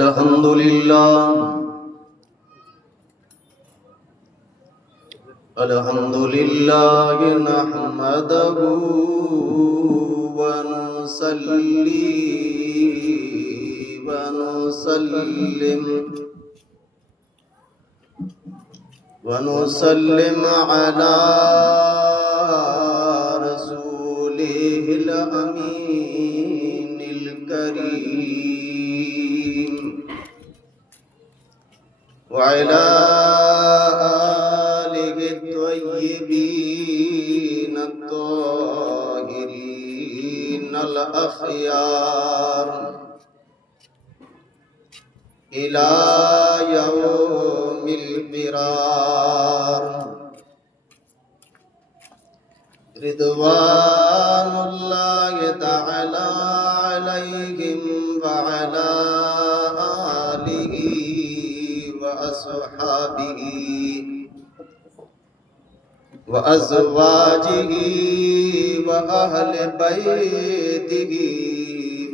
الحمد لله الحمد لله نحمده ونصلي ونسلم على رسوله الأمين الكريم وعلى آله الطيبين الطاهرين الأخيار إلى يوم الفرار رضوان الله تعالى عليهم وعلى آله وأصحابه وأزواجه وأهل بيته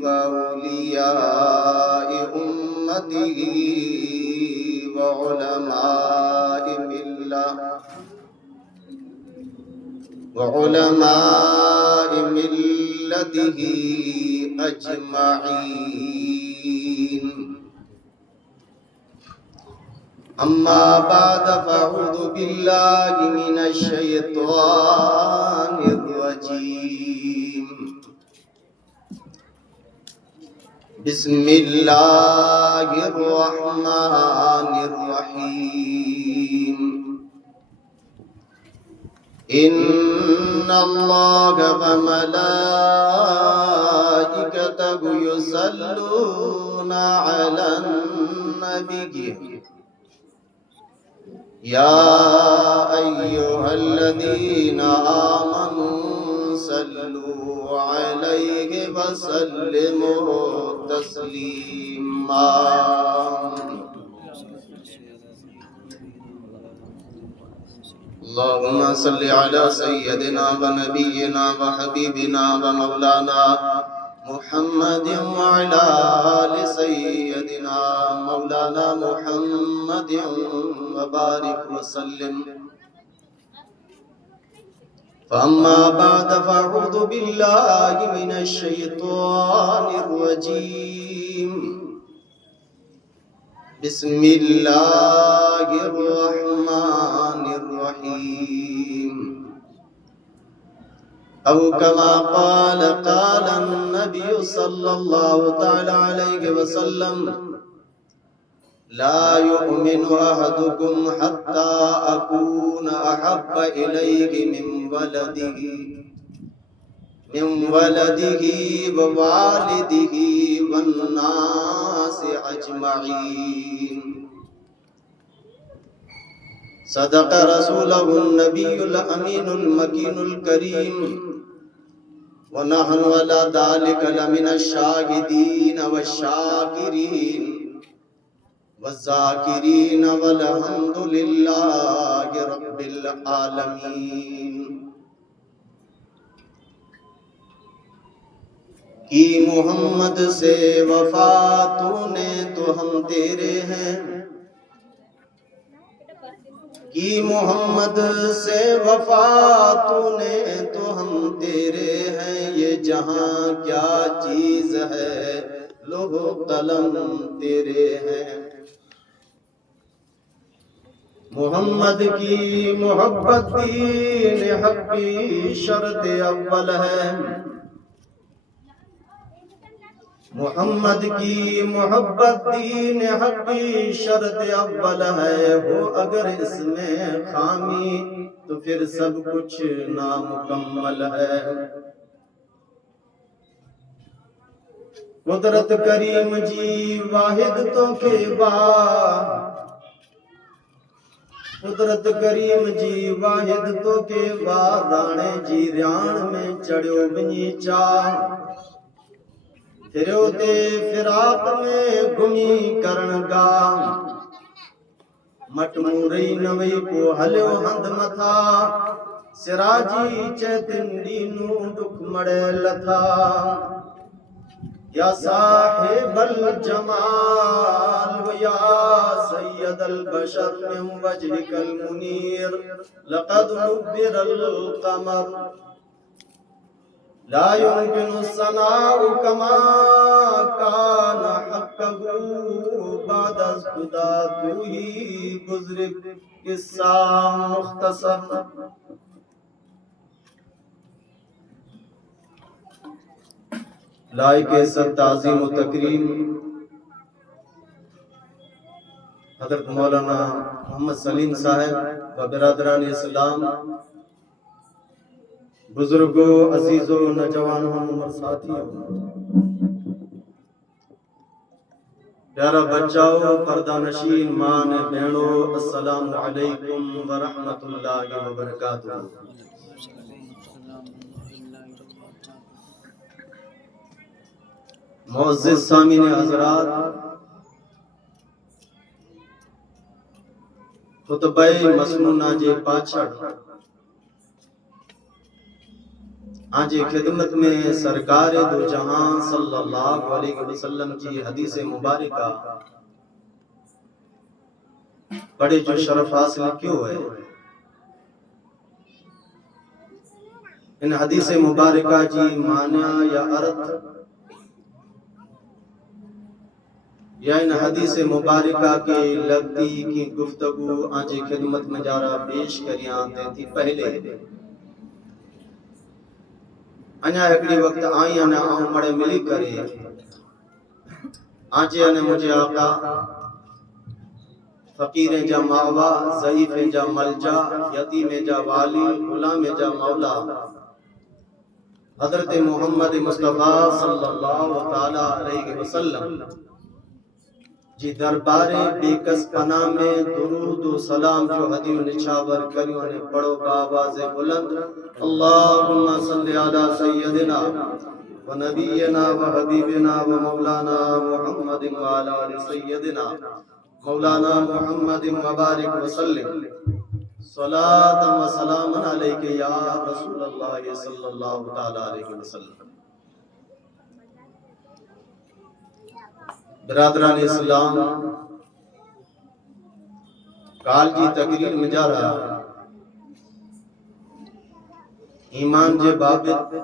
وأولياء أمته وعلماء ملته أجمعين. أما بعد فأعوذ بالله من الشيطان الرجيم. بسم الله الرحمن الرحيم. إن الله وملائكته يصلون على النبي يا أيها الذين آمنوا صلوا عليه وسلموا تسليما. اللهم صل على سيدنا ونبينا وحبيبنا ومولانا محمد وعلى آل سيدنا مولانا محمد وبارك وسلم. فأما بعد فأعوذ بالله من الشيطان الرجيم. بسم الله الرحمن الرحيم. أو كما قال النبي صلى الله تعالى عليه وسلم لا يؤمن أحدكم حتى أكون أحب إليه من ولده ووالده والناس أجمعين. صدق رسوله النبي الأمين المكين الكريم ونحن على ذلك لمن الشاهدين والشاكرين والذاكرين والحمد لله رب العالمين. کی محمد سے وفا تو نے تو ہم تیرے ہیں. کی محمد سے وفا تو نے تو ہم تیرے ہیں. یہ جہاں کیا چیز ہے لوح و قلم تیرے ہیں. محمد کی محبت دین حق کی شرط اول ہے. محمد کی محبت دین حق کی شرط اول ہے. ہو اگر اس میں خامی تو پھر سب کچھ نامکمل ہے. قدرت کریم جی واحد تو کے با قدرت کریم جی واحد تو کے با رانے جی ریان میں چڑھو بنی چاہ. پھرو تے فراق میں گمی کرن گا. مٹ موری نوی کو ہلیو ہند متھا. سراجی چیتن دینو دکھ مڑے لتھا. یا صاحب الجمال و یا سید البشر من وجهك المنیر لقد نبر القمر لا يمكن الثناء كما كان حقه بعد خدا تو ہی گزر قصہ مختصر لائق عزت تعظیم و تکریم حضرت مولانا محمد سلیم صاحب و برادران اسلام، بزرگوں، عزیزوں، نوجوانوں، عمر ساتھیوں، پیارا بچاؤ، پردہ نشین، ماں بہنوں، السلام علیکم ورحمۃ اللہ وبرکاتہ۔ معزز سامعین حضرات، خطبہ مسنونہ جے پاچھڑ آج خدمت میں سرکار دو جہاں صلی اللہ علیہ وسلم کی حدیث مبارکہ بڑے جو شرف حاصل کیوں ہے؟ ان حدیث مبارکہ جی معنی یا ارتھ یا ان حدیث مبارکہ کے لگتی کی گفتگو آج خدمت میں جارا پیش کریاں تھی پہلے انہا ایکڑی وقت آئی انہا آؤں مڑے ملی کرے آجے انہا مجھے آقا فقیریں جا ماوا، ضعیفیں جا ملجا، یتیمیں جا والی، غلامیں جا مولا، حضرت محمد مصطفیٰ صلی اللہ علیہ وسلم جی دربار بے کس پناہ میں درود و سلام جو حدیث نچھاور کریوں نے پڑھو بآواز بلند اللہم صلی علی سیدنا و نبینا و حبیبنا و مولانا محمد و علی سیدنا مولانا محمد مبارک وسلم صلاة و سلام علیک یا رسول اللہ صلی اللہ علیہ وسلم۔ برادران اسلام، کال کی تقریر میں جا رہا ایمان جے بابت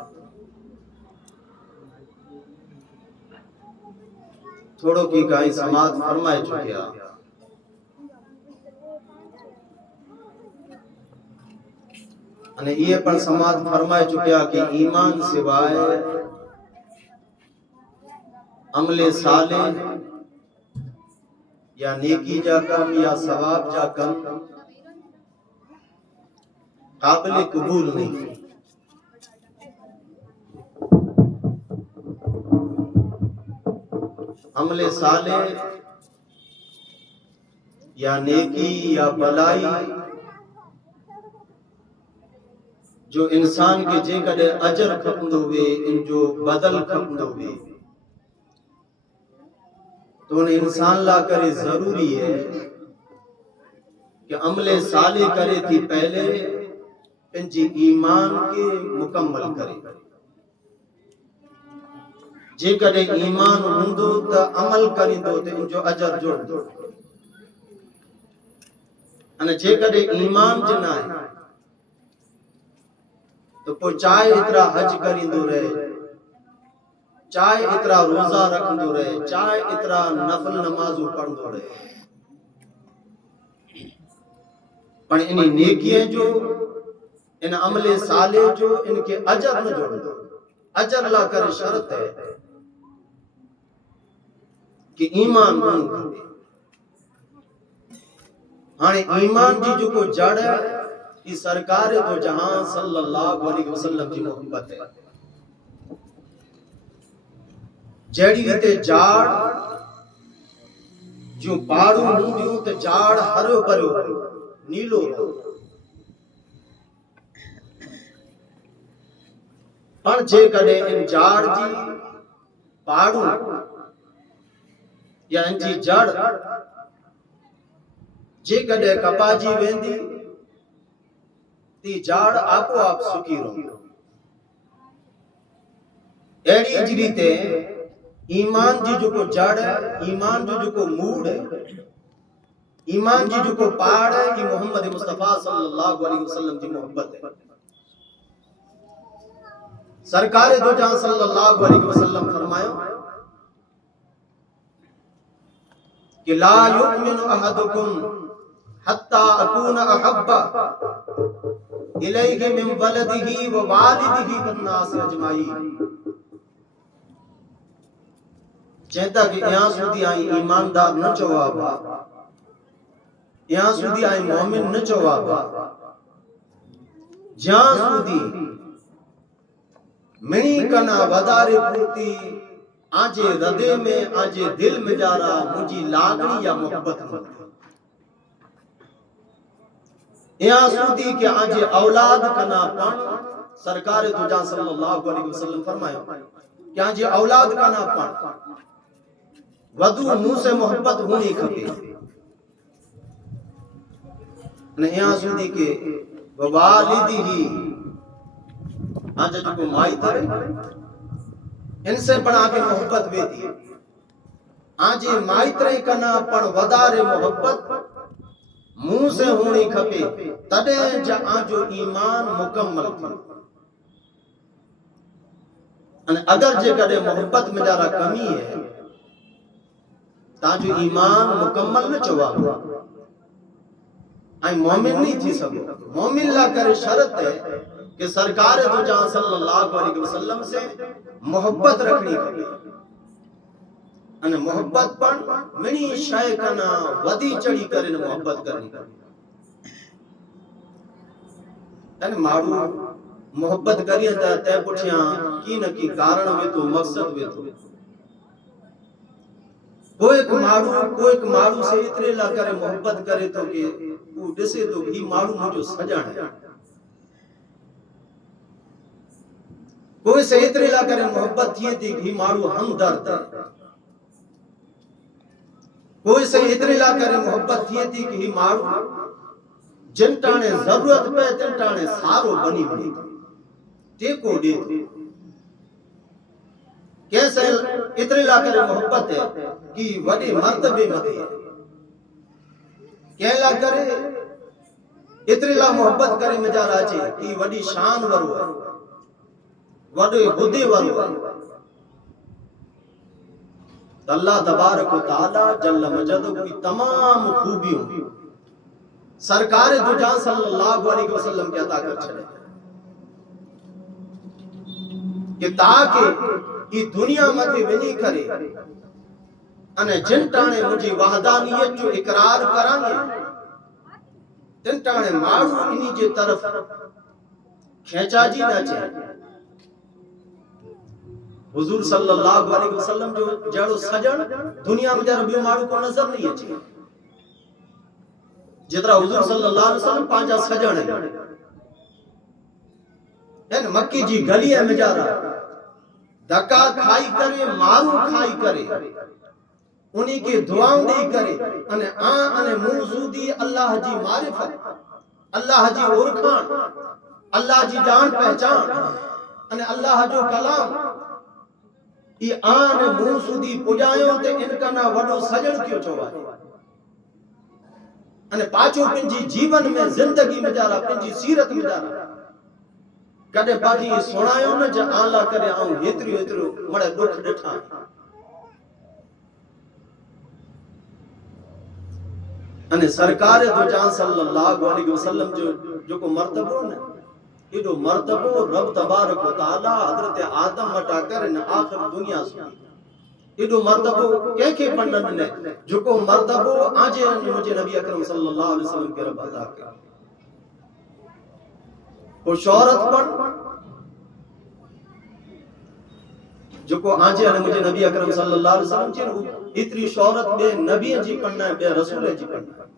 تھوڑو کی کہیں سماعت فرمائے چکیا انہیں یہ پر سماعت فرمائے چکیا کہ ایمان سوائے عمل صالح یا نیکی جا کم یا ثواب جا کم قابل قبول نہیں۔ عمل صالح یا نیکی یا بلائی جو انسان کے جے کدے اجر کھپندو ہوئے ان جو بدل کھپندو ہوئے تو انہیں انسان لا کرے ضروری ہے کہ عمل صالح کرے تھی پہلے ان جی ایمان کے مکمل کرے جے کدے ایمان ہندو تا عمل کریں دو تے ان جو اجر جوڑ دو انہیں جے کدے ایمان جنا ہے تو کوئی چاہے اترا حج کریں دو رہے، چاہے اترا روزہ رکھ دو رہے، چاہے اترا نفل نمازو پڑھ دو رہے، پر انہی نیکیاں جو ان عمل صالح جو ان کے اجر نہ جوڑ دو۔ اجر لا کر شرط ہے کہ ایمان مان کرے۔ ہانے ایمان جی جو کو جڑ ہے یہ سرکار دو جہاں صلی اللہ علیہ وسلم کی محبت ہے۔ جیڑی ریتے جاڑ جو پاڑوں موندیوں تے جاڑ ہرو پرو نیلو پر جے کدے ان جاڑ جی پاڑوں یا ان جی جڑ جے کدے کپا جی ویندی تی جاڑ آپو آپ سکی رو ایڑی جریتے ایمان جی جو کو جڑ ہے، ایمان جو کو موڑ ہے، ایمان جی جو کو پاڑ ہے، یہ محمد مصطفیٰ صلی اللہ علیہ وسلم کی محبت ہے۔ سرکار دو جہاں صلی اللہ علیہ وسلم فرمایا کہ لا یؤمن احدکم حتی اکون احب الیہ من ولدہ ووالدہ والناس اجمعین۔ چہتا کہ یہاں سودی آئی ایماندار نہ چوابا، یہاں سودی آئی مومن نہ چوابا، جہاں سودی منی کنا ودارے پورتی آجے ردے میں آجے دل میں جارا مجھے لاگنی یا محبت میں یہاں سودی کہ آجے اولاد کنا پان سرکار دو جہاں صلی اللہ علیہ وسلم فرمایا کہ آجے اولاد کنا پان ودو منہ سے محبت ہونی کھپے یہاں سودی کہ والدی ہی آج جو کو مائی ترے ان سے بڑھا کے محبت ویدی آج مائی ترے کنا پڑ ودارے محبت منہ سے ہونی کھپے تڑے جا آجو ایمان مکمل تھی۔ اگر جے کڑے محبت میں جارا کمی ہے تاجو ایمان مکمل نہ چوا آئی مومن نہیں تھی سب مومن لا کر شرط ہے کہ سرکار دو جہاں صلی اللہ علیہ وسلم سے محبت رکھنی کبھی انہیں محبت پر منی شائع کنا ودی چڑی کریں محبت کرنی انہیں مارو محبت کریے تے پوچھیاں کی نہ کی کارن ہوئے تو مقصد ہوئے تو کوئی مارو سے اتنے لا کرے محبت کرے تو کہ وہ جسے تو ہی مارو مجھو سجان ہے کوئی سے اتنے لا کرے محبت یہ تھی کہ ہی مارو ہم درد ہے کوئی سے اتنے لا کرے محبت یہ تھی کہ ہی مارو جنٹانے ضرورت پہ جنٹانے سارو بنی ہوئی تے کو دے کیسے اتنے لا کرے محبت ہے کہ وڈی مرتبے مدے کیا لا کرے اتنے لا محبت کرے مجا راجے کہ وڈی شان ورو ہے وڈی خودی ورو ہے اللہ تبارک و تعالی جل مجدہ کی تمام خوبیوں سرکار دو جہاں صلی اللہ علیہ وسلم کے عطا کر چلے کہ تاکہ یہ دنیا مدھے ونی کرے انہیں جنٹانے مجھے وحدانیت جو اقرار کرانگے جنٹانے مارو انہی جے طرف کھینچا جی نہ چاہے حضور صلی اللہ علیہ وسلم جو جڑو سجن دنیا میں جڑو بیو مارو کو نظر نہیں ہے جترا حضور صلی اللہ علیہ وسلم پانچا سجن ہے مکی جی گلی ہے میں جا رہا دکا کھائی کرے مارو کھائی کرے انہی کے دعاؤں دی کرے انہیں موجودی اللہ جی معرفت اللہ جی ارکھان اللہ جی جان پہچان انہیں اللہ جو کلام یہ آن موجودی پجائیوں تے ان کا نا وڈو سجن کیوں چوائے انہیں پاچو پنجی جیون میں زندگی میں جارا پنجی سیرت میں جارا کدے باقی سنایوں نہ جا آلہ کرے آؤں ہتریو مڑے دکھ ڈٹھا انہیں سرکار دو جہاں صلی اللہ علیہ وسلم جو کو مرتبہ نا یہ جو مرتبہ رب تبارک و تعالی حضرت آدم مٹا کر ان آخر دنیا سنی یہ جو مرتبہ کہے پندن نے جو کو مرتبہ آجے مجھے نبی اکرم صلی اللہ علیہ وسلم کے رب عطا کر وہ شہرت پر جو کو آجے مجھے نبی اکرم صلی اللہ علیہ وسلم چین اتری شہرت بے نبی جی پڑھنا ہے بے رسول جی پڑھنا ہے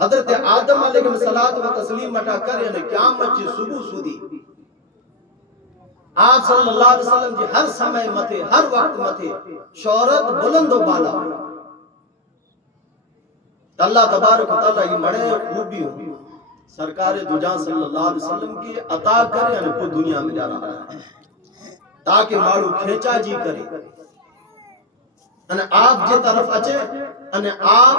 حضرت آدم علیہ الصلوۃ و تسلیم مٹا کر یعنی قیامت جی صبح سودی آپ صلی اللہ علیہ وسلم جی ہر سمے متھے ہر وقت متھے شہرت بلند و بالا اللہ تبارک و تعالی یہ بڑے خوبی ہوں سرکار دو جہاں صلی اللہ علیہ وسلم کی عطا کرے یعنی کو دنیا میں جا رہا ہے تاکہ مارو کھینچا جی کرے અને આપ જે તરફ અચે અને આપ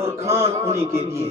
ઓળખાણ ઉની કે લીએ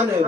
અને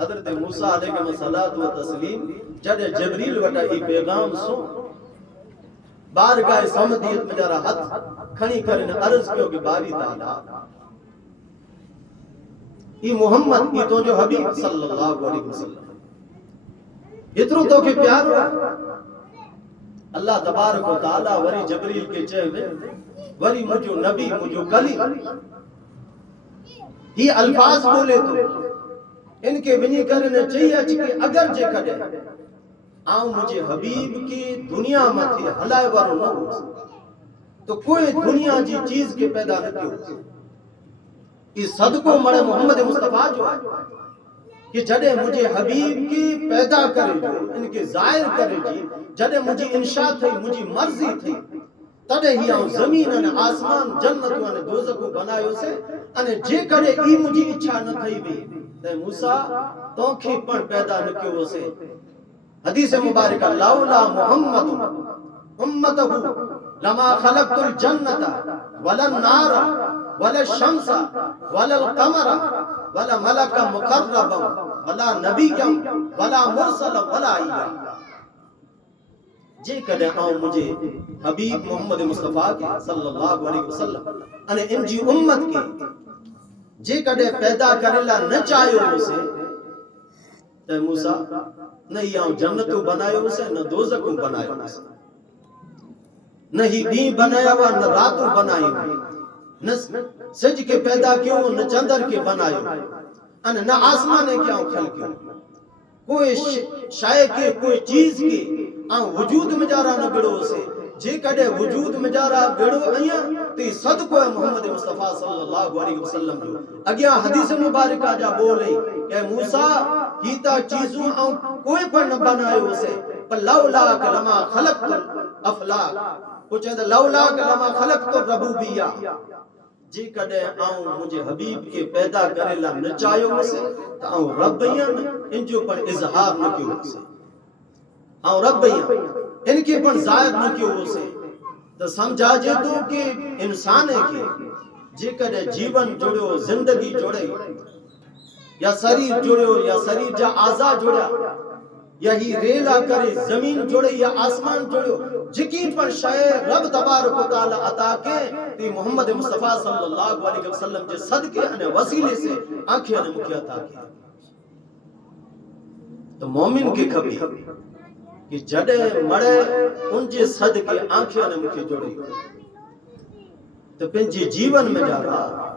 حضرت موسیٰ علیہ الصلوۃ والتسلیم جڑے جبریل وٹا ای پیغام سو بارگاہ سمدیت میں جارا ہاتھ کھنی کرن عرض کیو کہ باری تعالی ای محمد ای تو جو حبیب صلی اللہ علیہ وسلم اترو تو کے پیار ہوا اللہ تبارک و تعالی وری جبریل کے چہ میں وری مجھو نبی مجھو کلی یہ الفاظ بولے تو ان کے ونی کرنے چاہیے کہ اگر جے کھڑے آؤں مجھے حبیب کی دنیا میں تھی ہلائے بارو نہ ہو تو کوئی دنیا جی چیز کے پیدا نہ ہو اس صدقوں مرے محمد مصطفیٰ جو کہ جڑے مجھے حبیب کی پیدا کرے جو ان کے ظاہر کرے جی جڑے مجھے انشاء تھی مجھے مرضی تھی تڑے ہی آؤں زمین ان آسمان جنت ان دوزخ بنائیو سے ان جے کرے ای مجھے اچھا نہ تھی بھی تے موسیٰ توکھی پر پیدا نہ کیوں سے حدیث مبارکہ لولا محمد امتہ لما خلقت الجنت ولا النار ولا الشمس ولا القمر ولا ملک مقرب ولا نبی ولا مرسل ولا ایہ جے کدے آؤں مجھے حبیب محمد مصطفیٰ کے صلی اللہ علیہ وسلم انہیں ان جی امت کے جے کدے پیدا کرلا نہ چاہیو اسے تے موسیٰ نہ یہاں جنتوں بنائیو اسے نہ دوزخوں بنائیو اسے نہ ہی بھی بنایا ہوا نہ راتوں بنائیو نہ سج کے پیدا کیوں نہ چندر کے بنائیو نہ آسمانے کیا کھل کیوں کوئی شائع کے کوئی چیز کے وجود میں جا رہا نہ گڑو اسے جے کدے وجود میں جا رہا گڑو ایاں تی صدقہ محمد مصطفیٰ صلی اللہ علیہ وسلم جو اگیا حدیث مبارکہ جا بولے کہ موسیٰ کیتا چیزوں کوئی پر نہ بنائے اسے پر لولا لما خلقت الافلاک کچھ ہے لولا لما خلقت الربوبیہ جے کدے آؤں مجھے حبیب کے پیدا کرے نہ چاہیو اسے تو آؤں ربیاں ان جو پر اظہار نہ کیوں اسے آؤں ربیاں ان کے پر ظاہر نہ کیوں اسے تو سمجھا جے تو کہ انسانے کے جے کدے جیون جوڑو زندگی جوڑے یا شریر جوڑو یا شریر جا آزا جوڑا یا ہی ریلا کرے زمین جوڑے یا آسمان جوڑو جکی پر شاید رب تبارک و تعالی عطا کے تی محمد مصطفیٰ صلی اللہ علیہ وسلم جے صدقے انہیں وسیلے سے آنکھیں انہیں مکھی عطا کیا تو مومن کے کبھی کہ جڑے مڑے ان جے صدقے آنکھیں انہیں مکھی جوڑے تو پنجی جیون میں جا رہا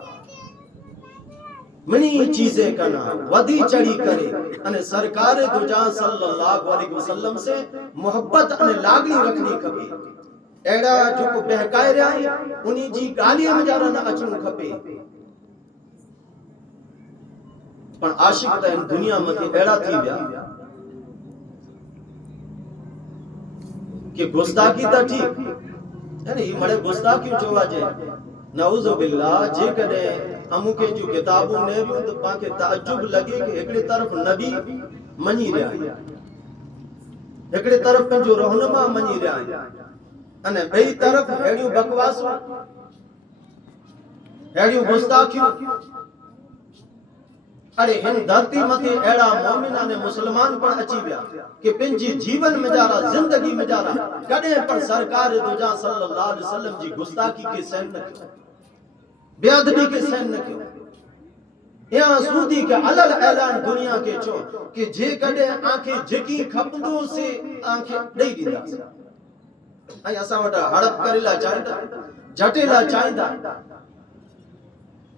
منی چیزیں کرنا ودی چڑی کرے انہیں سرکار دو جہاں صلی اللہ علیہ وسلم سے محبت انہیں لاگنی رکھنی کبھی ایڑا جو کو بہکائے رہے انہی جی گالی میں جا رہا نہ اچھنو کھپے پر عاشق تا ان دنیا میں ایڑا تھی بیا کہ گستاخی تا ٹھیک یعنی یہ مڑے گستاخی چوا جائے نعوذ باللہ جے کدے ہمو کے جو کتابوں نے بھی تو پاکے تعجب لگے کہ ایکڑے طرف نبی منی رہا ہے ایکڑے طرف میں جو رہنما منی رہا ہے انہیں بئی طرف ہیڑیوں بکواسو ہیڑیوں گستاخیوں ارے ہن دھرتی متے ایڑا مومنہ نے مسلمان پر اچھی بیا کہ پنجی جیون میں جا رہا زندگی میں جا رہا کڑے پر سرکار دو جہاں صلی اللہ علیہ وسلم جی گستاخی کے سین نہ کیوں بے ادبی کے سین نہ کیوں یہاں سودی کے علل اعلان دنیا کے چو کہ جے کڑے آنکھیں جکی کھپندوں سے آنکھیں نہیں دیدا سے آئی ایسا وٹا ہڑپ کریلا چاہیدہ جٹیلا چاہیدہ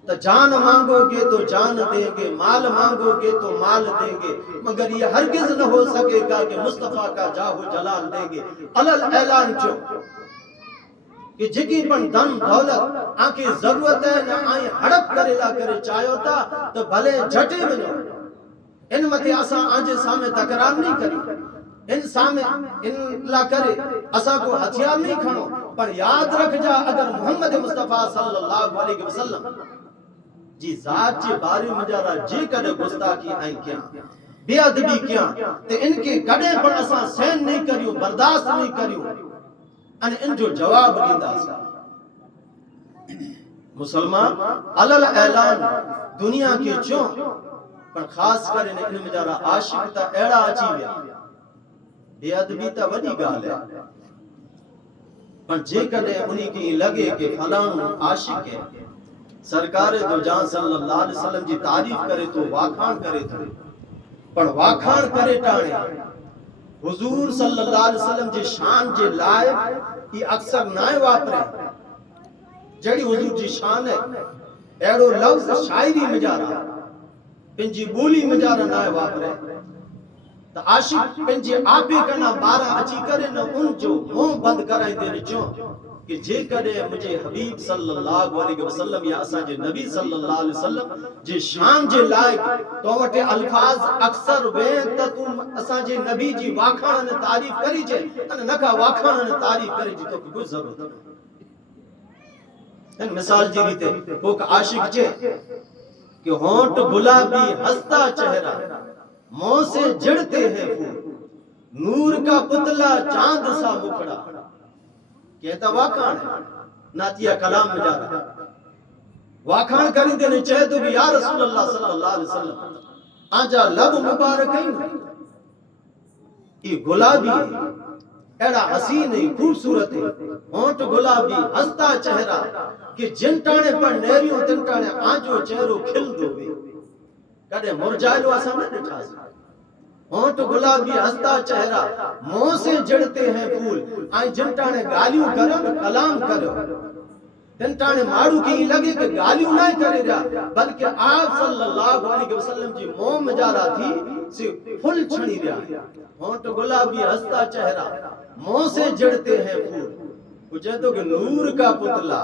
تو جان مانگو گے تو جان دیں گے مال مانگو گے تو مال دیں گے مگر یہ ہرگز نہ ہو سکے گا کہ مصطفیٰ کا جاہ و جلال دیں گے علل اعلان چو کہ جگی پن دن دولت آنکہ ضرورت ہے نہ آئیں ہڑپ کریلا کرے چاہیو تا تو بھلے جھٹے میں نو ان متے اسا آنجے سامنے تکرار نہیں کری ان سامنے ان لا کرے اسا کو ہتھیار نہیں کھنو پر یاد رکھ جا اگر محمد مصطفیٰ صلی اللہ علیہ وسلم جی ذات جی باری مجارہ جی کڑے گستاخی آئیں کیا بے ادبی کیا تے ان کے کڑے پر اسا سین نہیں کریو برداشت نہیں کریو ان جو جواب دیندہ سا مسلمان علل اعلان دنیا کے چون پر خاص کر ان میں جارا عاشق تا ایڑا اچی ویا بے ادبی تا وڈی گال ہے پر جے کدے انہی کی لگے کہ فلان عاشق ہے سرکار دو جان صلی اللہ علیہ وسلم جی تعریف کرے تو واکھان کرے تو پر واکھان کرے ٹانے حضور صلی اللہ علیہ وسلم جی شان جے لائق یہ اکثر نائے واپرے جڑی حضور جی شان ہے ایڑو لفظ شاعری میں جا رہا پنجی بولی میں جا رہا نائے واپرے تو عاشق پنجی آپے کنا بارہ اچی کرے نہ ان جو منہ بند کرائیں دینے چون کہ جے کدے مجھے حبیب صلی اللہ علیہ وسلم یا اساں جے نبی صلی اللہ علیہ وسلم جے شان جے لائق تو وٹے الفاظ اکثر وین تا تم اساں جے نبی جی واکھان نے تعریف کری جے ان نکا واکھان نے تعریف کری جے تو کوئی ضرورت ہے مثال جی ریتے کوک عاشق جے کہ ہونٹ گلابی ہستا چہرہ منہ سے جڑتے ہیں پھول نور کا پتلا چاند سا مکھڑا کہتا واکھان ہے ناتیہ کلام میں جا رہا واکھان کریں دینے چاہے تو کہ یا رسول اللہ صلی اللہ علیہ وسلم آجا لب مبارک ہیں یہ گلابی ہے ایڑا حسین ہے خوبصورت ہے ہونٹ گلابی ہستا چہرہ کہ جن ٹانے پر نیریوں تن ٹانے آجو چہرو کھل دو بھی کدے مرجائے لو آسان نے ڈٹھا سا ہونٹ گلابی ہستا چہرہ منہ سے جڑتے ہیں پھول آئیں جن ٹانے گالیوں کرو کلام کرو تن ٹانے مارو کی لگے کہ گالیوں نہ کرے رہا بلکہ آپ صلی اللہ علیہ وسلم جی منہ میں جا رہا تھی سے پھل چھڑی رہا ہونٹ گلابی ہستا چہرہ منہ سے جڑتے ہیں پھول وہ چاہتا کہ نور کا پتلا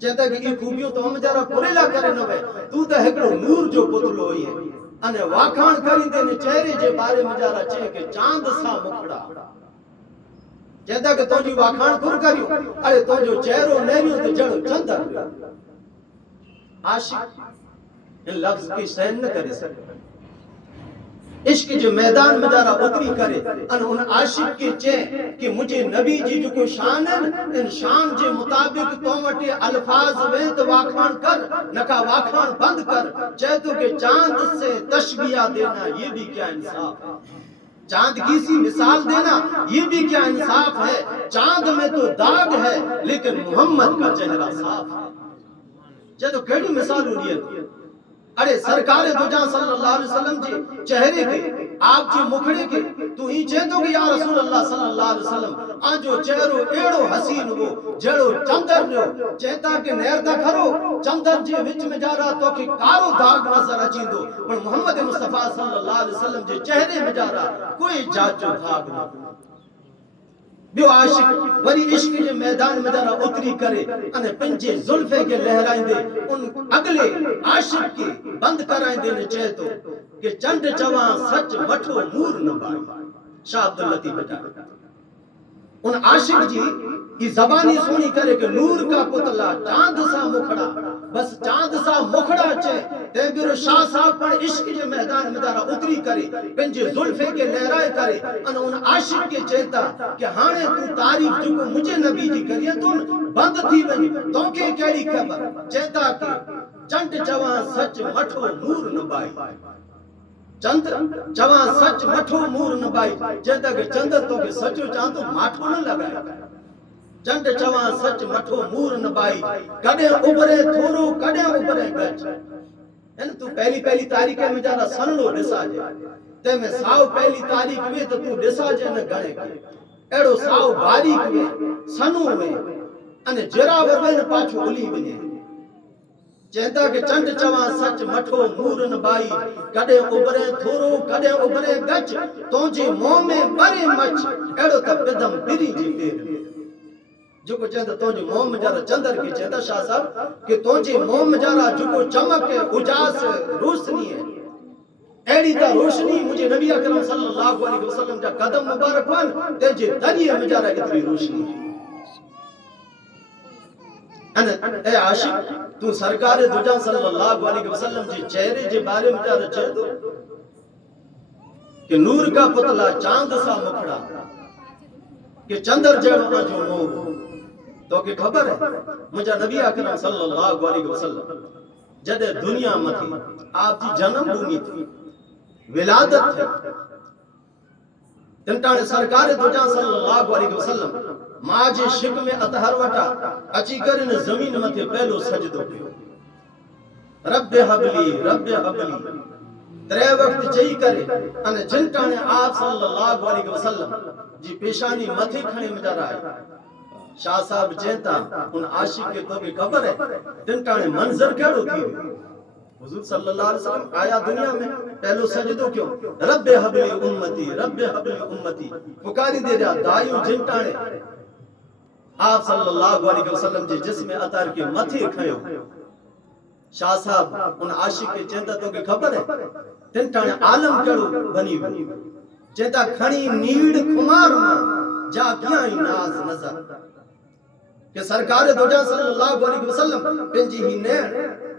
چاہتا کہ یہ خوبیوں تو ہم جارا پریلا کرے نہ بے تو تا ہکڑو نور جو پتلو ہوئی ہے انہیں واکھان کری دینے چہرے جے بارے میں جارا چاہے کہ چاند سا مکھڑا چاہتا کہ تو جی واکھان کر کریو ارے تو جو چہروں نیریوں تے جڑو چندر عاشق ان لفظ کی سہن نہ کرے سکتے عشق جو میدان میں جارا اتری کرے ان عاشق کے چاہے کہ مجھے نبی جی جو کو شان ہے ان شان جے مطابق تو وٹے الفاظ ویت واکھان کر نکا واکھان بند کر چاہے تو کہ چاند سے تشبیہ دینا یہ بھی کیا انصاف ہے چاند کی سی مثال دینا یہ بھی کیا انصاف ہے چاند میں تو داغ ہے لیکن محمد کا چہرہ صاف ہے چاہے تو کیڑی مثال ہو رہی ہے ارے سرکار دو جہاں صلی اللہ علیہ وسلم جی چہرے کے آپ جی مکھڑے کے تو ہی چہتو کہ یا رسول اللہ صلی اللہ علیہ وسلم آجو چہرو ایڑو حسین وہ جڑو چندر جو چہتا کہ نیردہ کھرو چندر جی وچ میں جا رہا تو کہ کارو داغ نظر اچین دو پر محمد مصطفیٰ صلی اللہ علیہ وسلم جی چہرے میں جا رہا کوئی جاچو داغ نہ بیو عاشق وری عشق کے میدان میں جارا اتری کرے انہیں پنجے زلفے کے لہرائیں دے ان اگلے عاشق کی بند کرائیں دینے چاہے تو کہ چند جوان سچ مٹھو نور نہ بائی شاہ عبداللطیف بتا ان عاشق جی یہ زبانی سونی کرے کہ نور کا پتلا چاند سا مکھڑا بس چاند سا مکھڑا چاہے تیبیر شاہ صاحب پر عشق کے میدان میں دارا اتری کرے پنجے ظلفے کے لہرائے کرے ان عاشق کے چہتا کہ ہانے تو تعریف جو کو مجھے نبی جی کریے تو بند تھی بنی تو کہ کیڑی خبر چہتا کہ چند جوان سچ مٹھو نور نبائی چند جوان سچ مٹھو نور نبائی چہتا کہ چند تو کہ سچو چاند تو ماٹھو نہ لگائے چند جوان سچ مٹھو نور نبائی کڑے ابھرے تھورو کڑے ابھرے گچ تو پہلی تاریخ میں جانا سنڑو ڈسا جائے تے میں ساو پہلی تاریخ میں تو ڈسا جائے نہ گھڑے ایڑو ساو باریک میں سنو میں انہیں جراور میں پاچھو علی بنے چہتا کہ چند چوان سچ مٹھو نور نبائی کڑے ابھرے تھورو کڑے ابھرے گچ تو جی موہ میں بڑے مچ ایڑو تا پدم بری جی پیر جو کو چہتا تو جو موہ میں جارا چندر کی چہتا شاہ صاحب کہ تو جی موہ میں جارا جو کو چمک ہے اجاس روشنی ہے ایڑی تا روشنی مجھے نبی اکرم صلی اللہ علیہ وسلم جا قدم مبارک وان تے جی دریئے میں جارا اتنی روشنی اے عاشق تو سرکار دجا صلی اللہ علیہ وسلم جی چہرے جی بارے میں جارا چاہ دو کہ نور کا پتلا چاند سا مکھڑا کہ چندر جڑا جو موہ تو کہ خبر ہے مجھے نبی اکرم صلی اللہ علیہ وسلم جدے دنیا متھی آپ جی جنم بھومی تھی ولادت تھی تنٹانے سرکار دوجان صلی اللہ علیہ وسلم ماں جے شک میں اطہر وٹا اچی کرن زمین متھے پہلو سجدو کیو رب حبلی ترے وقت چئی کرے ان جنٹانے آپ صلی اللہ علیہ وسلم جی پیشانی متھے کھڑے مجا رہا ہے شاہ صاحب چہتا ان عاشق کے تو بھی خبر ہے جنٹانے منظر کیڑو تھی حضور صلی اللہ علیہ وسلم آیا دنیا میں پہلو سجدو کیوں رب حبلی امتی پکاری دے رہا دائیوں جنٹانے آپ صلی اللہ علیہ وسلم جی جسم اطہر کے متھے کھڑو شاہ صاحب ان عاشق کے چہتا تو کی خبر ہے تنٹانے عالم کیڑو بنی ہوئی چہتا کھڑی نیڑ کمار ماں جا کیا ہی ناز نظر کہ سرکار دوجہ صلی اللہ علیہ وسلم پنجی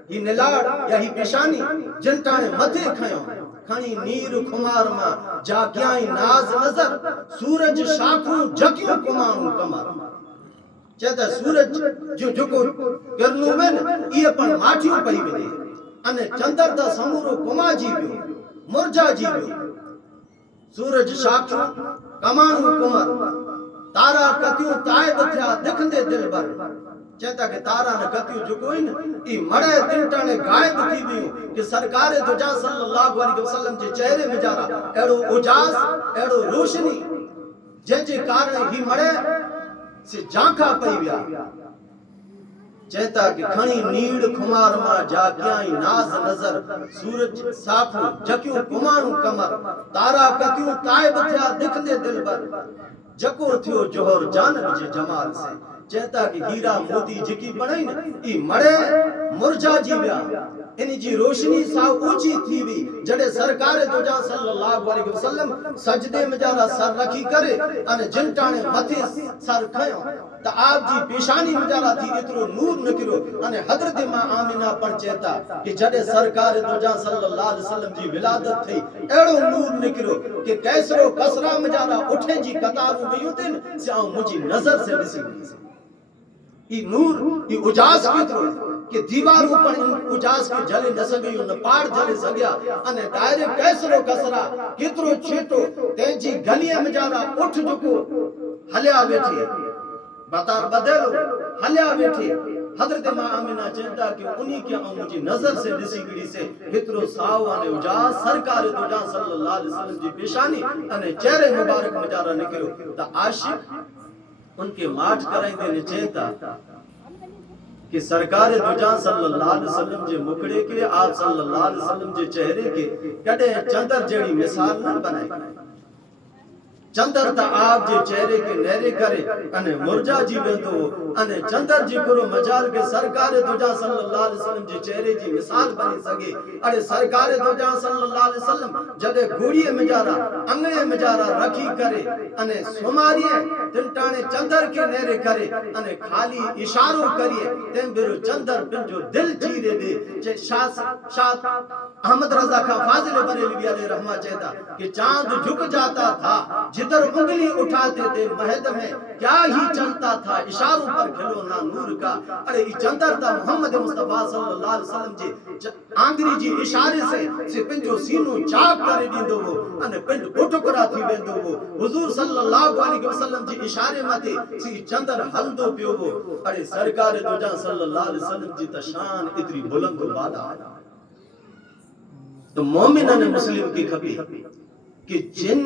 ہی نلاڑ یا ہی پیشانی جنٹانے متھے کھڑو کھڑی نیڑ کمار ماں جا کیا ہی ناز نظر سورج شاکھوں جکیوں کماروں کمار چہتا سورج جو کو کرنو میں یہ پر ماٹھیوں پہی ملے انہیں چندر دا سمورو کما جی بیو مرجا جی بیو سورج شاکھوں کمانو کمر تارا کتیوں تائب تھیا دکھندے دل بر چہتا کہ تارا نہ کتیوں جو کوئی نا ای مڑے دنٹانے غائب تھی بیوں کہ سرکار دوجہ صلی اللہ علیہ وسلم جے چہرے میں جارا ایڑو اجاز ایڑو روشنی جے کارنے ہی مڑے سے جانکھا پئی ویا چہتا کہ کھنی نیڑ کھمار ماں جا کیائی ناز نظر سورج ساکھوں جکیوں کمانوں کمر تارا کتیوں تائب تھیا دکھندے دل بر جکو تھیو جوہر جانب جے جمال سے چہتا کہ ہیرا موتی جکی بڑھائی نا ای مڑے مرجا جی ویا انہی جی روشنی سا اونچی تھی بھی جڑے سرکار دوجہ صلی اللہ علیہ وسلم سجدے میں جارا سر رکھی کرے انہیں جنٹانے متھے سر کھائیوں تا آپ جی پیشانی میں جارا تھی اترو نور نکرو انہیں حضرت ماں آمینہ پر چہتا کہ جڑے سرکار دوجہ صلی اللہ علیہ وسلم جی ولادت تھی ایڑو نور نکرو کہ کیسرو کسرا میں جارا اٹھے جی قطارو بیوتن سے آؤں مجھے نظر سے نسی یہ نور یہ اجاز کترو کہ دیواروں پر اجاز کے جلے نہ سگیوں نہ پاڑ جلے سگیا انہیں دائرے کیسرو کسرا کترو چھیٹو تینجی گلیے میں جانا اٹھ جکو ہلیا بیٹھے بطار بدلو ہلیا بیٹھے حضرت ماں آمینہ چہتا کہ انہی کے آؤں مجھے نظر سے نسی گری سے کترو ساوانے اجاز سرکار دوجہ صلی اللہ علیہ وسلم جی پیشانی انہیں چہرے مبارک میں جارا نکلو تا عاشق ان کے ماٹ کرائیں دینے چہتا کہ سرکار دوجہ صلی اللہ علیہ وسلم جے مکڑے کے آپ صلی اللہ علیہ وسلم جے چہرے کے کٹے چندر جڑی مثال نہ بنائے چندر تا آپ جے چہرے کے نیرے کرے انہیں مرجا جی بیندو انہیں چندر جی کرو مجال کے سرکار دوجہ صلی اللہ علیہ وسلم جے چہرے جی مثال بنی سگے ارے سرکار دوجہ صلی اللہ علیہ وسلم جدے گھوڑیے میں جارا انگڑے میں جارا رکھی کرے انہیں سماریے تنٹانے چندر کے نیرے کرے انہیں خالی اشاروں کریے تین بیرو چندر پن جو دل چیرے دے شاہ احمد رضا کا فاضل بریلوی علیہ رحمہ چہتا کہ چاند جھک جاتا تھا جدر انگلی اٹھاتے تھے مہد میں کیا ہی چلتا تھا اشاروں پر کھلونا نور کا ارے چندر تا محمد مصطفیٰ صلی اللہ علیہ وسلم جی آنگری جی اشارے سے پنجو سینوں چاک کرے دیندو وہ انہیں پنج اٹھکرا تھی بیندو وہ حضور صلی اللہ علیہ وسلم جی اشارے میں تھے سی چندر ہلدو پیو وہ ارے سرکار دوجہ صلی اللہ علیہ وسلم جی تشان اتری بلند و بالا تو مومنہ نے مسلم کی کھپی کہ جن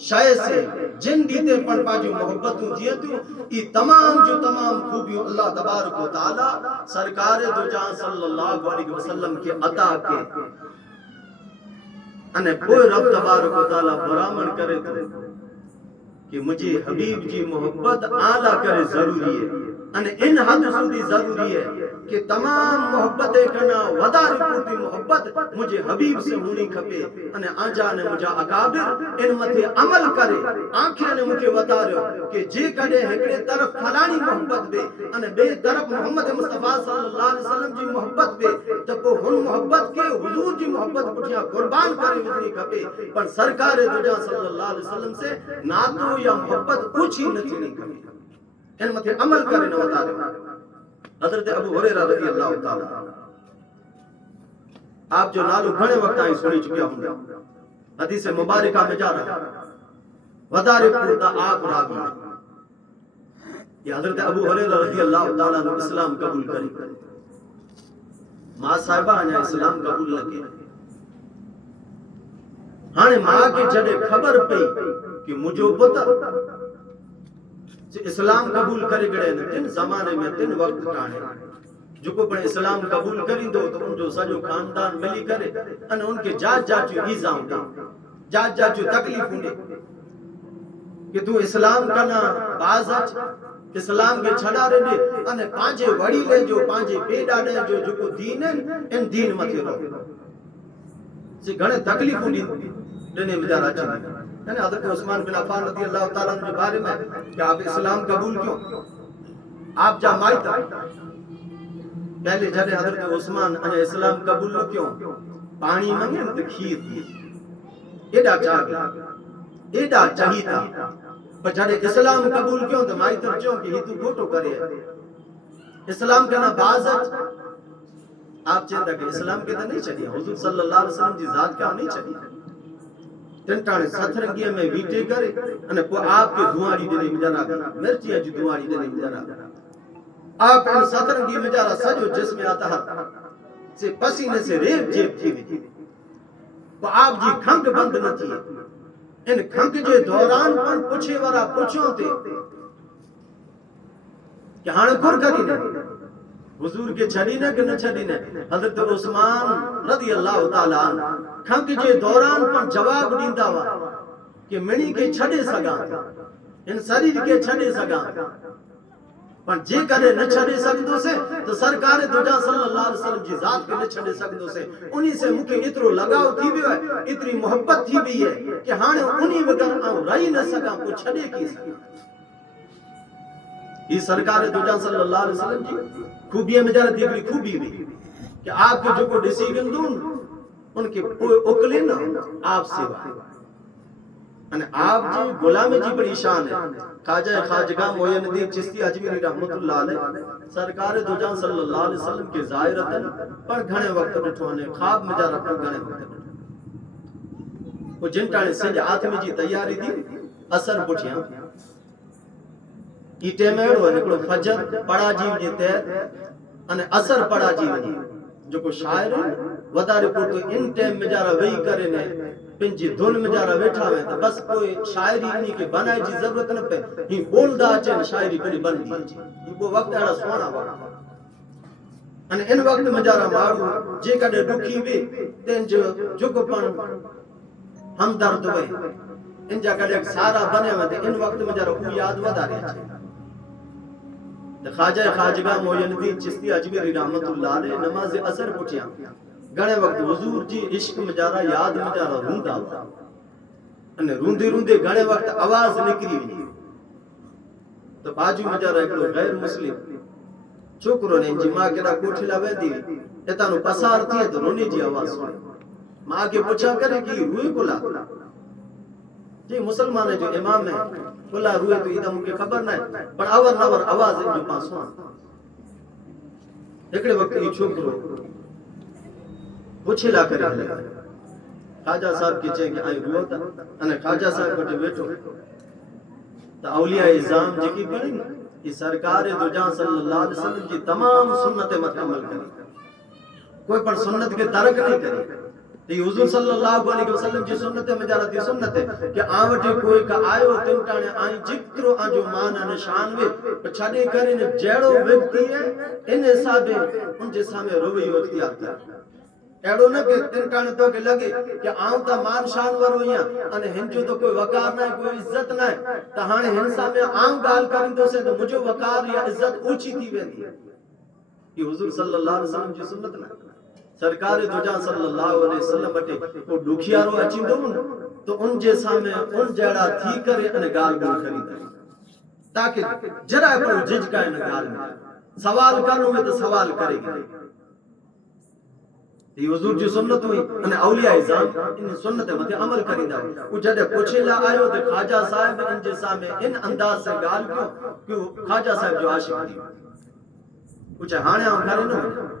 شاید سے جن دیتے پڑھ پا جو محبتوں دیتوں یہ تمام جو تمام خوبیوں اللہ تبارک و تعالی سرکار دوجہ صلی اللہ علیہ وسلم کے عطا کے انہیں کوئی رب تبارک و تعالی برامن کرے تو کہ مجھے حبیب جی محبت اعلیٰ کرے ضروری ہے انہیں ان حد سودی ضروری ہے کہ تمام محبتیں کرنا ودار پورتی محبت مجھے حبیب سے ہونی کھپے انہیں آنجا نے مجھا اکابر ان متھے عمل کرے آنکھیں نے مجھے بتارو کہ جے کڑے ہکڑے طرف فلانی محبت بے انہیں بے طرف محمد مصطفیٰ صلی اللہ علیہ وسلم جی محبت بے تب وہ ہن محبت کے حضور جی محبت پٹھیاں قربان کرے مجھے کھپے پر سرکار دوجہ صلی اللہ علیہ وسلم سے ناتو یا محبت اونچی نہیں کھپے ان متھے عمل کرے نہ بتا رہے حضرت ابو ہریرہ رضی اللہ تعالی آپ جو نالو گھنے وقت آئی سنی چکے ہوں گے حدیث مبارکہ میں جا رہا ہے ودار پورتا آپ راگی یہ حضرت ابو ہریرہ رضی اللہ تعالیٰ عنہ اسلام قبول کری ماں صاحبہ آنے اسلام قبول لگے ہانے ماں کے جڑے خبر پئی کہ مجھو پتر اسلام قبول کرے گڑے تن زمانے میں تن وقت کانے جو کو پڑے اسلام قبول کری دو تو ان جو سجو خاندان ملی کرے ان کے جاج جاچو ایزاؤں دے جاج جاچو تکلیف ہوں دے کہ تو اسلام کا نا بازج اسلام کے چھڑا رہے دے انہیں پانچے وڑی لے جو پانچے پیڑا لے جو کو دین ہے ان دین مت رہو سے گھنے تکلیف ہوں دینے میں جارا چاہیے یعنی حضرت عثمان بن عفان رضی اللہ تعالیٰ عنہ کے بارے میں کہ آپ اسلام قبول کیوں آپ جا مائی تک پہلے جڑے حضرت عثمان انہیں اسلام قبول کیوں پانی منگے تو کھیر دی ایڈا چاہیے ایڈا چاہیے تھا پر جڑے اسلام قبول کیوں تو مائی تر چوں کہ یہ تو گھوٹو کرے اسلام کہنا بازت آپ چاہتا کہ اسلام کے تو نہیں چڑھیا حضور صلی اللہ علیہ وسلم جی ذات کا نہیں چڑھیا تنٹانے سترنگیہ میں ویٹے کرے انہیں کو آپ کے دھواری دینے میں جانا مرچی ہے جو دھواری دینے میں جانا آپ ان سترنگی میں جارا سجو جس میں آتا ہے سے پسینے سے ریب جیب تھی بھی وہ آپ جی کھنک بند نہ تھی ان کھنک جے دوران پر پوچھے ورا پوچھوں تھے کہ ہاں کھر کری نے حضور کے چھڑی نے کہ نہ چھڑی نے حضرت عثمان رضی اللہ تعالیٰ عنہ کھنک جے دوران پر جواب دیندا ہوا کہ منی کے چھڑے سگا ان شریر کے چھڑے سگا پر جے کرے نہ چھڑے سکدو سے تو سرکار دوجا صلی اللہ علیہ وسلم جی ذات کے نہ چھڑے سکدو سے انہی سے مکہ اترو لگاؤ تھی بھی ہے اتنی محبت تھی بھی ہے کہ ہاں انہی بگر آؤں رہی نہ سکا کو چھڑے کی سکا یہ سرکار دوجا صلی اللہ علیہ وسلم جی خوبیہ میں جارہ دیکھ لی خوبی بھی کہ آپ کے جو کو ڈیسیجن دون ان کے اکلے نہ آپ سے آپ جی غلامی جی بڑی شان ہے خواجہ خواجگاہ معین الدین چشتی اجمیری رحمت اللہ علیہ سرکار دو جان صلی اللہ علیہ وسلم کے ظاہرتن پر گھنے وقت بٹھوانے خواب میں جارہ پر گھنے وقت بٹھوانے وہ جنٹانے سنج آتمی جی تیاری دی اثر بٹھیاں ایٹے میں اڑو نکلو فجر پڑا جیو جی تیر انہیں اثر پڑا جیو جی جو کو شاعر ودارے کو تو ان ٹیم میں جارہ وہی کرے نے پنجی دھن میں جارہ بیٹھا ہوئے تھا بس کوئی شاعری نہیں کہ بنائے جی ضرورت نہ پہ ہی بول دا چین شاعری پہلی بن دی جی وہ وقت ایڑا سونا وقت ان وقت میں جارہ مارو جے کڑے ڈکھی بھی تین جو کو پن ہم درد ہوئے ان جا کڑے سارا بنے ہوئے تھے ان وقت میں جارہ کو یاد ودا رہے چھے خواجہ خواجگاہ معین الدین چشتی اجمیری رحمت اللہ علیہ نماز اثر پٹھیاں گھنے وقت حضور جی عشق میں جارہ یاد میں جارہ روندا ہوا انہیں روندے روندے گھنے وقت آواز نکری ہوئی تو باجو میں جارہ ایک غیر مسلم چکروں نے انجی ماں کے نا کوٹھی لاوے دی اتانو پسار تھی ہے تو رونی جی آواز سنے ماں کے پوچھا کرے کہ روئی کلا جی مسلمان ہے جو امام ہے کلا روئے تو ادھا مجھے خبر نہیں پر آور نور آواز ہے جو پاس ہوا ایکڑے وقت یہ چھوکرو پوچھے لا کرے لگا خواجہ صاحب کی چاہیں کہ آئی روح تھا انہیں خواجہ صاحب کٹے بیٹھو تا اولیاء ازام جی کی پڑھیں کہ سرکار دو جان صلی اللہ علیہ وسلم جی تمام سنت مکمل کریں کوئی پر سنت کے ترک نہیں کریں یہ حضور صلی اللہ علیہ وسلم جی سنت میں جارہ دی سنت ہے کہ آوٹے کوئی کا آئیو تمٹانے آئیں جترو آجو مانا نشان وے چھڑے کریں جیڑو وقتی ہے ان حسابے ان جیسا میں روی اختیار کر ایڑو نہ کہ تمٹانے تو کہ لگے کہ آؤں تا مان شان ورویاں انہیں ہنچو تو کوئی وقار نہ ہے کوئی عزت نہ ہے تہانے ہنسا میں آؤں گال کریں تو سے تو مجھے وقار یا عزت اوچی تھی ویندی یہ حضور صلی اللہ علیہ وسلم جی سنت نہ سرکار دو جان صلی اللہ علیہ وسلم بٹے وہ دکھیا رو اچھی دون تو ان جیسا میں ان جڑا تھی کرے انہیں گال گل خریدا تاکہ جرہ پر جج کا انہیں گال میں سوال کروں میں تو سوال کرے گا یہ حضور جو سنت ہوئی انہیں اولیاء ازام انہیں سنت مطلب عمل کریندہ وہ جدے پوچھے لا آئے ہو تو خواجہ صاحب ان جیسا میں ان انداز سے گال کیوں خواجہ صاحب جو عاشق دی کچھ ہانے ہوں گھرے نہ ہوئی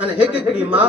અને એક એકડી માં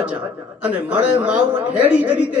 અચા અને મળે માઉ હેડી જ રીતે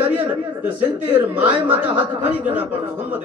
કરીએ ને તો 70 માય મતા હાથ ખણી ગના પણ મોહમ્મદ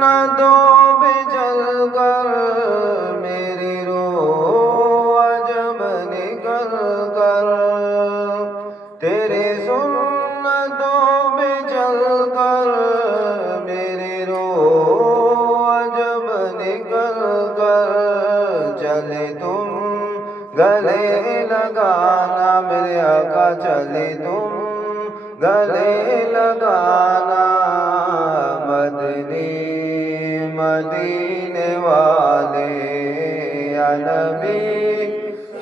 سنتوں پہ چل کر میری روح عجب نکل کر، تیری سنتوں پہ چل کر میری روح عجب نکل کر، چلے تم گلے لگانا میرے آقا، چلے تم گلے لگانا، مدنی مدینے والے یا نبی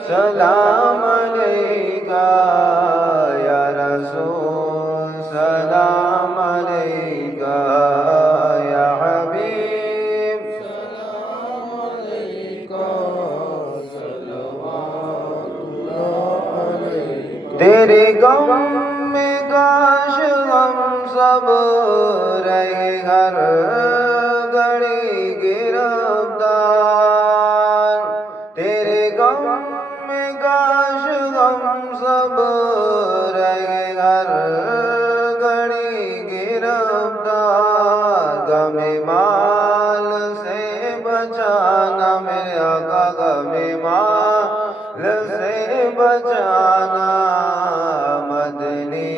سلام علیکہ، یا رسول سلام علیکہ، یا حبیب سلام علیکہ، صلوات اللہ علیکہ۔ تیرے غم میں کاش ہم سب رہے ہر گھڑی گرفتار، تیرے غم میں کاش ہم سب رہے ہر گھڑی گرفتار، غم مال سے بچانا میرے آقا، غم مال سے بچانا، مدنی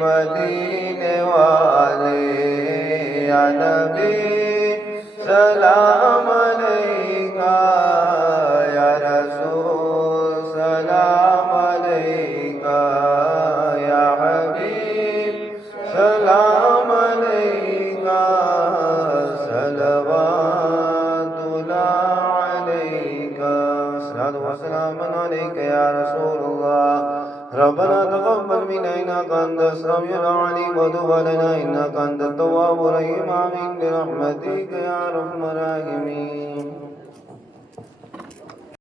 مدینے والے یا نبی سلام علیکہ، یا رسول سلام علیکہ، یا حبیب سلام علیکہ، صلوات اللہ علیکہ، صلاۃ و سلام علیکہ یا رسول اللہ۔ ربنا تقبل منا انك انت السميع العليم وتب علينا انك انت التواب الرحيم، آمين برحمتك يا ارحم الراحمين۔